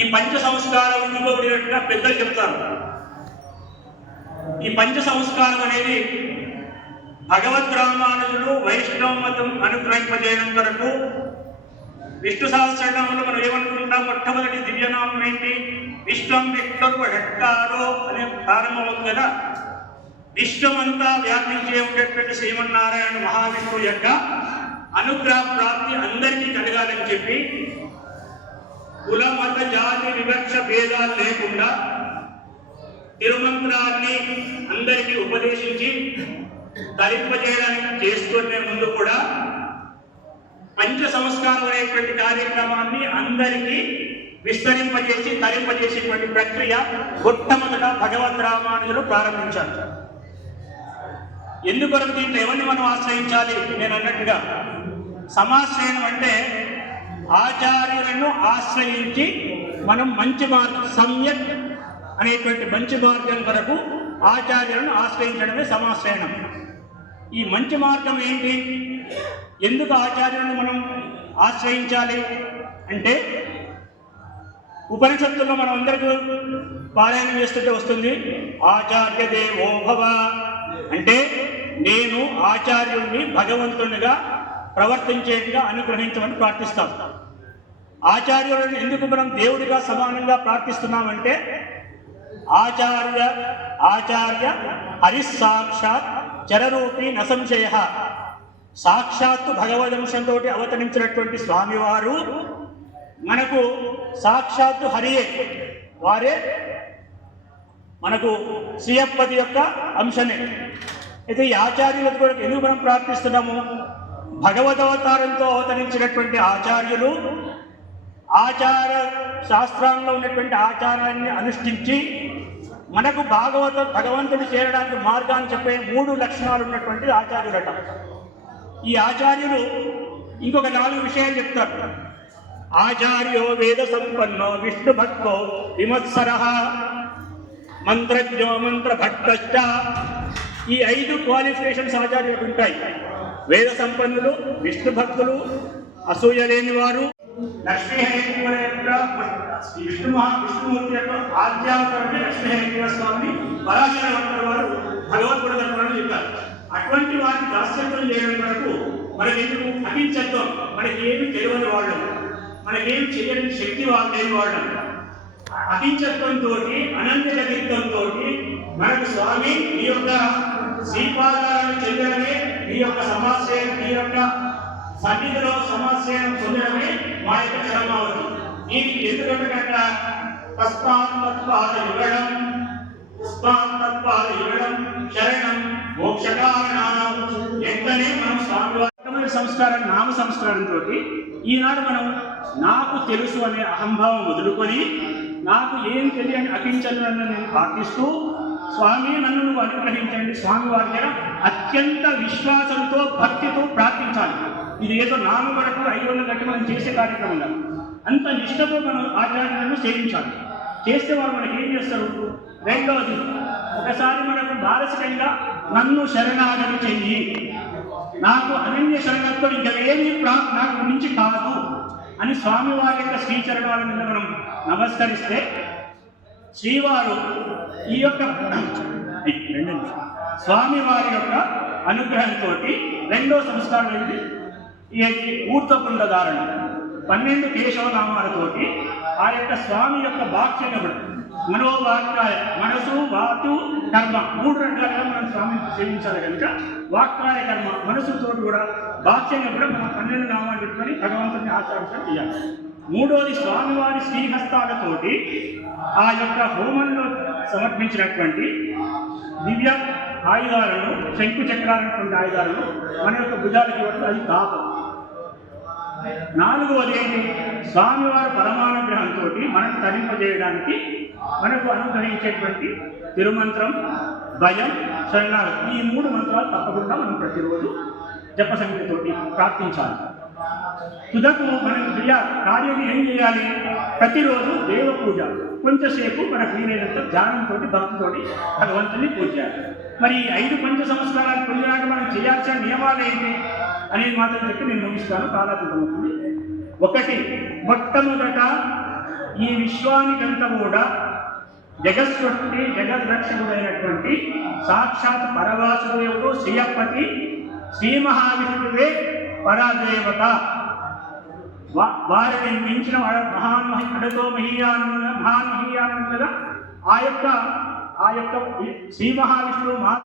ఈ పంచ సంస్కారం ఇవ్వబడినట్టుగా పెద్దలు చెప్తారు. ఈ పంచ సంస్కారం అనేది భగవద్ రామానుజులు వైష్ణవ మతం అనుగ్రహింపజేయడం కొరకు విష్ణు సహస్రనామంలో మనం ఏమనుకుంటాం? మొట్టమొదటి దివ్యనామం ఏంటి? విశ్వం విష్ణువు షట్కారో అనే ప్రారంభమవుతుంది కదా. విశ్వమంతా వ్యాపించే ఉండేటువంటి శ్రీమన్నారాయణ మహావిష్ణువు యొక్క అనుగ్రహ ప్రాప్తి అందరికీ కలగాలని చెప్పి కుల మత జాతి వివక్ష భేదాలు లేకుండా తిరుమంత్రాన్ని అందరికీ ఉపదేశించి తరింపజేయడానికి చేస్తున్నే ముందు కూడా పంచ సంస్కారం అనేటువంటి కార్యక్రమాన్ని అందరికీ విస్తరింపజేసి తరింపజేసేటువంటి ప్రక్రియ మొట్టమొదట భగవద్ రామానుజులు ప్రారంభించారు. ఎందుకొరకు దీంట్లో ఎవరిని మనం ఆశ్రయించాలి? నేను అన్నట్టుగా సమాశ్రయం అంటే ఆచార్యులను ఆశ్రయించి మనం మంచి మార్గం, సమ్యక్ అనేటువంటి మంచి మార్గం వరకు ఆచార్యులను ఆశ్రయించడమే సమాశ్రయణం. ఈ మంచి మార్గం ఏంటి? ఎందుకు ఆచార్యులను మనం ఆశ్రయించాలి అంటే ఉపనిషత్తుల్లో మనం అందరికీ పారాయణం చేస్తుంటే వస్తుంది ఆచార్య దేవో భవ అంటే నేను ఆచార్యుడిని భగవంతునిగా ప్రవర్తించేట్టుగా అనుగ్రహించమని ప్రార్థిస్తాం. ఆచార్యులను ఎందుకు మనం దేవుడిగా సమానంగా ప్రార్థిస్తున్నామంటే ఆచార్య హరిస్సాక్షాత్ చరరూపి నసంశయ, సాక్షాత్తు భగవదంశంతో అవతరించినటువంటి స్వామివారు మనకు సాక్షాత్తు హరియే, వారే మనకు శ్రీయప్పతి యొక్క అంశమే. అయితే ఈ ఆచార్యుల కొరకు ఎందుకు మనం ప్రార్థిస్తున్నాము? భగవదవతారంతో అవతరించినటువంటి ఆచార్యులు ఆచార శాస్త్రంలో ఉన్నటువంటి ఆచారాన్ని అనుష్ఠించి మనకు భగవంతుడు చేరడానికి మార్గాన్ని చెప్పే 3 లక్షణాలు ఉన్నటువంటి ఆచార్యులట. ఈ ఆచార్యులు ఇంకొక 4 విషయాలు చెప్తారు. ఆచార్యో వేద సంపన్నో విష్ణు భక్తో విమత్సరః మంత్రజ్ఞో మంత్ర భక్తశ్చ. ఈ 5 క్వాలిఫికేషన్స్ ఆచార్యులకు ఉంటాయి. వేద సంపన్నులు, విష్ణు భక్తులు, అసూయ లేని వారు, లక్ష్మీహరేశ్వర యొక్క విష్ణుమూర్తి యొక్క ఆధ్యాత్మిక లక్ష్మీహరేశ్వర స్వామిని పరాశర వారు భగవద్గుణ దర్శనాలు చెప్పారు. అటువంటి వారిని దాస్యత్వం చేయడం వరకు మనకెందుకు అహింసత్వం, మనకి ఏమి తెలియని వాళ్ళం, మనకేమి చేయని శక్తి వాళ్ళు లేని వాళ్ళం. అహింసత్వంతో అనంతగతిత్వంతో మనకు స్వామి ఈ యొక్క శ్రీపాదాలను చెందడమే, ఈ యొక్క సమాశ్రయం, ఈ యొక్క సన్నిధిలో సమాశ్రయం పొందడమే మా యొక్క శరణావతి. దీనికి ఎందుకంటే తస్మాత్పాద యుగడం శరణం మోక్షకారణం. వెంటనే మనం స్వామి సంస్కారం, నామ సంస్కారంతో ఈనాడు మనం నాకు తెలుసు అనే అహంభావం వదులుకొని నాకు ఏం తెలియని అకించను నేను ప్రార్థిస్తూ స్వామి నన్ను నువ్వు అనుగ్రహించండి, స్వామి వారి దగ్గర అత్యంత విశ్వాసంతో భక్తితో ప్రార్థించాలి. ఇది ఏదో నామ వరకు 500 గట్టి మనం చేసే కార్యక్రమం కాదు. అంత నిష్ఠతో మనం ఆచార్యులను సేవించాలి. చేస్తే వారు మనకి ఏం చేస్తారు? రెండవది, ఒకసారి మనకు మానసికంగా నన్ను శరణాగతి చెయ్యి, నాకు అనన్య శరణత్వం ఇంకా ఏమీ నాకు నుంచి కాదు అని స్వామివారి యొక్క శ్రీచరణాల మీద మనం నమస్కరిస్తే శ్రీవారు ఈ యొక్క స్వామివారి యొక్క అనుగ్రహంతో రెండో సంస్కారం ఏంటి? ఈ ఊర్ధపుండ ధారణ 12 కేశవనామాలతోటి ఆ యొక్క స్వామి యొక్క వాక్యముడు మనోవాక్యాయ, మనసు వాచు కర్మ 3 రకాలుగా మనం స్వామిని సేవించాలి కనుక వాక్యాయ కర్మ మనసుతో కూడా వాక్యంగా కూడా మనం 12 నామాలు పెట్టుకొని భగవంతుని ఆచరించడం చేయాలి. మూడోది స్వామివారి శ్రీహస్తాలతోటి ఆ యొక్క హోమంలో సమర్పించినటువంటి దివ్య ఆయుధాలను, శంకు చక్రాలటువంటి ఆయుధాలను మన యొక్క భుజాలకి ఇవ్వడం, అది కాదు. నాలుగవది ఏంటి? స్వామివారి పరమానుగ్రహంతో మనం తరింపజేయడానికి మనకు అనుగ్రహించేటువంటి తిరుమంత్రం, భయం, శరణాగతి, ఈ 3 మంత్రాలు తప్పకుండా మనం ప్రతిరోజు జప సంఖ్యతోటి ప్రార్థించాలి. తుదకు మనం కార్యం ఏం చేయాలి? ప్రతిరోజు దేవ పూజ, కొంచెంసేపు మనకు వీలైనంత ధ్యానంతో భక్తితో భగవంతుని పూజ చేయాలి. మరి 5 పంచ సంస్కారాలు పొందడానికి మనం చేయాల్సిన నియమాలు ఏంటి అనేది మాత్రం చెప్పి నేను ముగిస్తాను. కాలాతీతమవుతుంది. 1, మొట్టమొదట ఈ విశ్వానికంతా కూడా జగత్సృష్టి జగద్రక్షకుడైనటువంటి సాక్షాత్ పరవాసుదేవుడు శ్రీయపతి శ్రీ మహావిష్ణువే పరాదేవత. వారిని మించిన అడుతో మహాన్ మహీయానం కదా ఆ యొక్క శ్రీ మహావిష్ణువు